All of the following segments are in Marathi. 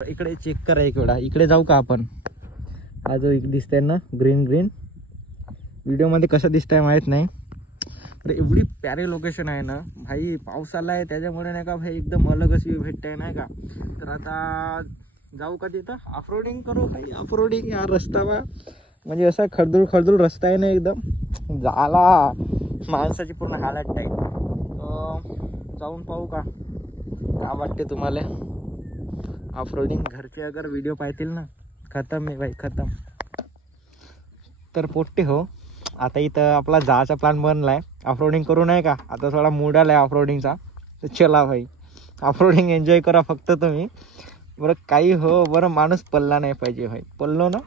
इकडे चेक करा एक वेळा, इकडे जाऊ का आपण? हा जो एक दिसतंय ना ग्रीन ग्रीन, व्हिडिओ मध्ये कसं दिसतंय माहित नाही, तर एवढी प्यारे लोकेशन आहे ना भाई. पाऊस आला आहे त्याच्यामुळे नाही का भाई एकदम अलगच व्ह्यू भेटतंय नाही का. तर आता जाऊ का तिथं ऑफरोडिंग करू भाई. ऑफरोडिंग या रस्ता म्हणजे असा खडदूळ खडदूळ रस्ता आहे ना एकदम, झाला माणसाची पूर्ण हालत टाईट. जाऊन पाहू का, काय वाटते तुम्हाला ऑफरोडिंग? घरचे अगर व्हिडिओ पाहतील ना, खतम आहे भाई खतम. तर पोट्टे हो, आता इथं आपला जायचा प्लॅन बनलाय, ऑफरोडिंग करू नाही का. आता थोडा मूड आलाय ऑफरोडिंगचा, तर चला भाई ऑफरोडिंग एन्जॉय करा फक्त तुम्ही. बरं काही हो, बरं माणूस पडला नाही पाहिजे भाई. पडलो ना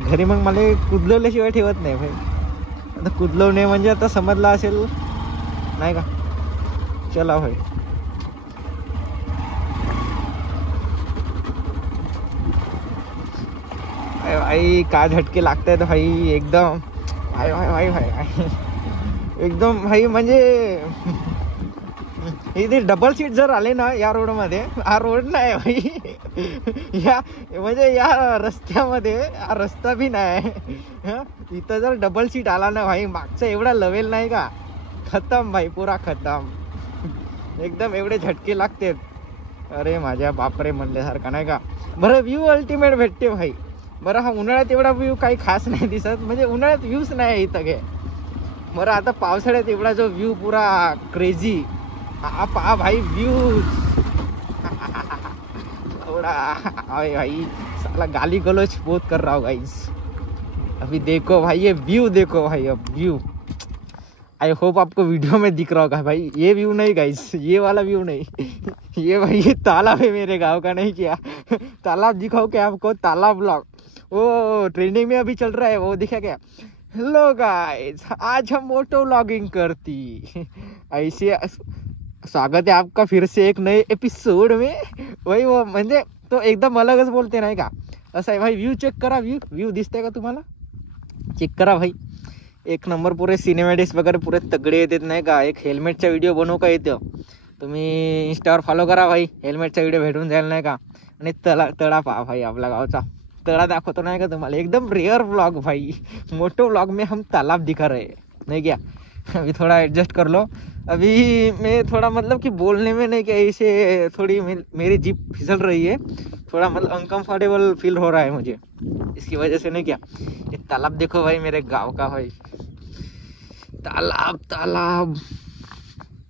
घरी मग मला कुदलवल्याशिवाय ठेवत नाही भाई. आता कुदलवणे म्हणजे आता समजला असेल नाही का. चला भाई भाई काय झटके लागतायत भाई एकदम. भाई भाई भाई भाई भाई एकदम भाई. म्हणजे इथे डबल सीट जर आले ना या रोडमध्ये, हा रोड नाही भाई या म्हणजे या रस्त्यामध्ये, हा रस्ता बी नाही. इथं जर डबल सीट आला ना भाई, मागचा एवढा लेवल नाही का, खतम भाई पुरा खतम एकदम. एवढे झटके लागतात, अरे माझ्या बापरे म्हणल्यासारखा नाही का. बरं व्ह्यू अल्टिमेट भेटते भाई. बरं हा उन्हाळ्यात एवढा व्ह्यू काही खास नाही दिसत, म्हणजे उन्हाळ्यात व्ह्यूच नाही इथं घे. बरं आता पावसाळ्यात एवढा जो व्ह्यू पुरा क्रेझी, हा पहा भाई व्ह्यूज एवढा. अरे भाई साला गाली गलोच बहुत कर रहा हूँ गाइस. अभी देखो भाई ये व्यू देखो भाई, अब व्यू आई होप आपको वीडियो में दिख रहा होगा भाई. ये व्यू नहीं गाइस, ये वाला व्यू नहीं ये भाई ये तालाब है मेरे गांव का, नहीं क्या तालाब दिखाओ क्या आपको, तालाब ब्लॉग वो ट्रेंडिंग में अभी चल रहा है, वो दिखा क्या. हेलो गाइस, आज हम मोटो व्लॉगिंग करती ऐसे. स्वागत है आपका फिर से एक नए एपिसोड में. वही वो म्हणजे तो एकदम अलगच बोलते नाही का. असं आहे भाई. व्ह्यू चेक करा, व्ह्यू दिसतंय का तुम्हाला? चेक करा भाई, एक नंबर. पुरे सिनेमॅटिक्स वगैरे पुरे तगडे येतात नाही का. एक हेल्मेटचा व्हिडिओ बनवू का येतं, तुम्ही इंस्टावर फॉलो करा भाई, हेल्मेटचा व्हिडिओ भेटून जाईल नाही का. आणि तळा पहा भाई, आपला गावचा तळा दाखवतो नाही का तुम्हाला, एकदम रेअर व्लॉग भाई. मोटो व्लॉग में हम तालाब दिखा रहे नहीं क्या. अभी थोड़ा एडजस्ट कर लो. अभी मैं थोड़ा मतलब कि बोलने में नहीं क्या, ऐसे थोड़ी मेरी जीभ फिसल रही है, थोड़ा मतलब अनकंफर्टेबल फील हो रहा है मुझे, इसकी वजह से नहीं क्या. ये तालाब देखो भाई मेरे गांव का भाई, तालाब तालाब.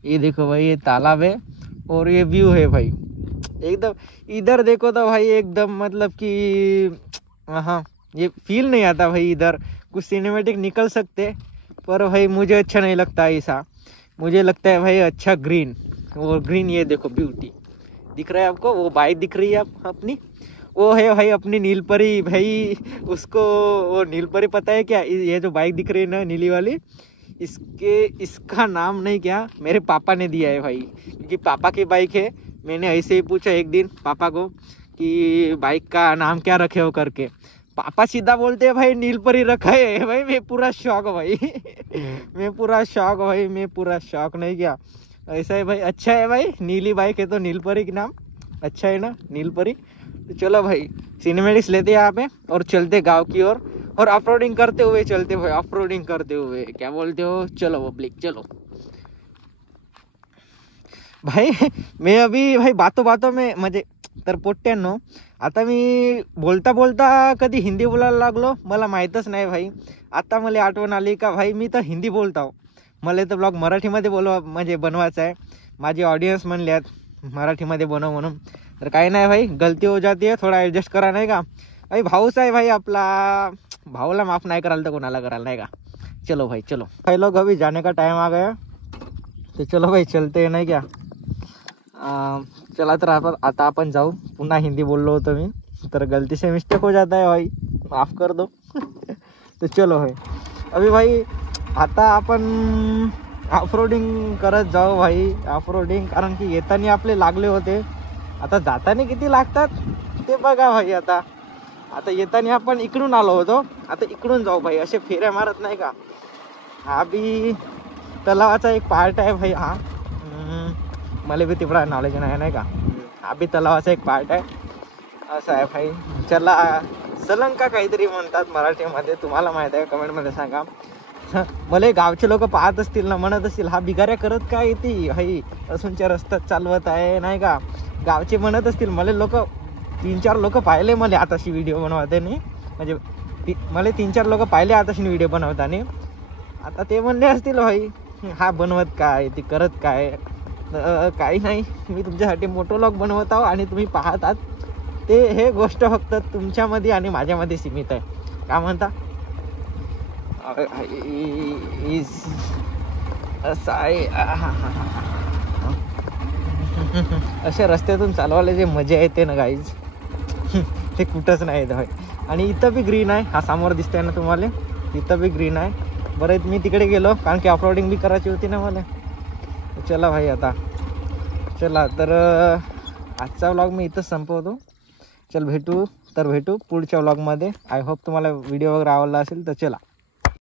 ये देखो भाई ये तालाब है और ये व्यू है भाई एकदम. इधर देखो तो भाई एकदम मतलब कि हाँ ये फील नहीं आता भाई. इधर कुछ सिनेमेटिक निकल सकते, पर भाई मुझे अच्छा नहीं लगता ऐसा. मुझे लगता है भाई अच्छा ग्रीन, वो ग्रीन. ये देखो ब्यूटी दिख रहा है आपको, वो बाइक दिख रही है आप अपनी, वो है भाई अपनी नीलपरी भाई. उसको वो नीलपरी पता है क्या, ये जो बाइक दिख रही है ना नीली वाली, इसका नाम नहीं क्या मेरे पापा ने दिया है भाई, क्योंकि पापा की बाइक है. मैंने ऐसे ही पूछा एक दिन पापा को कि बाइक का नाम क्या रखे हो करके, पापा सीधा बोलते हैं भाई नीलपरी रखा है भाई. मैं पूरा शौक भाई मैं पूरा शौक भाई, मैं पूरा शौक नहीं क्या. ऐसा है भाई, अच्छा है भाई. नीली बाइक है तो नीलपरी के नाम अच्छा है ना, नीलपरी. तो चलो भाई सिनेमेटिक्स लेते हैं यहाँ पे और चलते गांव की ओर, और ऑफरोडिंग करते हुए चलते भाई, ऑफरोडिंग करते हुए. क्या बोलते हो, चलो पब्लिक चलो भाई. मैं अभी भाई बातों में म्हणजे तर पोट्ट्यांनो, आता मी बोलता बोलता कधी हिंदी बोलायला लागलो मला माहीतच नाही भाई. आता मला आठवण आली का भाई मी तर हिंदी बोलतो. मला तर ब्लॉग मराठीमध्ये म्हणजे बनवायचा आहे. माझे ऑडियन्स म्हणल्यात मराठीमध्ये बनव म्हणून, तर काही नाही भाई, गलती हो जाती है, थोडा ॲडजस्ट करा नाही का. भाई भाऊच आहे भाई आपला, भाऊला माफ नहीं कराल तो कोणाला कराल नहीं का. चलो भाई चलो भाई लोग, अभी जाने का टाइम आ गया, तो चलो भाई चलते हैं नहीं क्या. चला तर आता आपण जाऊ. पुन्हा हिंदी बोललो होतो मी, तर गलती से मिस्टेक हो जाता है भाई, माफ कर दो तो चलो भाई अभी भाई आता आपण ऑफरोडिंग करत जाऊ भाई. ऑफरोडिंग कारण की येताना आपले लागले होते, आता जाताना किती लागतात ते बघा भाई. आता येताना आपण इकडून आलो होतो, आता इकडून जाऊ भाई, असे फेऱ्या मारत नाही का. हा बी तलावाचा एक पार्ट आहे भाई. हा मला बी तेवढा नॉलेज नाही का. हा बी तलावाचा एक पार्ट आहे. असं आहे भाई. चला सलंका काहीतरी म्हणतात मराठीमध्ये, तुम्हाला माहित आहे कमेंटमध्ये सांगा. मला गावचे लोक पाहत असतील ना, म्हणत असतील हा बिगाऱ्या करत काय येते भाई, असूनच्या रस्त्यात चालवत आहे नाही का. गावचे म्हणत असतील, मला लोक 3-4 लोक पाहिले मला आताशी व्हिडिओ बनवताना, म्हणजे मला 3-4 लोक पाहिले आताशी व्हिडिओ बनवताना. आता ते म्हणले असतील भाई हा बनवत काय, ती करत काय. काही नाही, मी तुमच्यासाठी मोटोलॉग बनवत आहो आणि तुम्ही पाहत आहात. ते हे गोष्ट फक्त तुमच्यामध्ये आणि माझ्यामध्ये सीमित आहे. काय म्हणता. असं आहे. अशा रस्त्यातून चालवायला जे मजा येते ना गाईज, ते कुठंच नाही येत भाई. आणि इथं बी ग्रीन आहे, हा समोर दिसतंय ना तुम्हाला, इथं बी ग्रीन आहे. बरं मी तिकडे गेलो कारण की ऑफरोडिंग बी करायची होती ना मला. चला भाई आता चला तर आजचा व्लॉग मी इथंच संपवतो. चल भेटू पुढच्या व्लॉगमध्ये. आय होप तुम्हाला व्हिडिओ वगैरे आवडला असेल तर चला.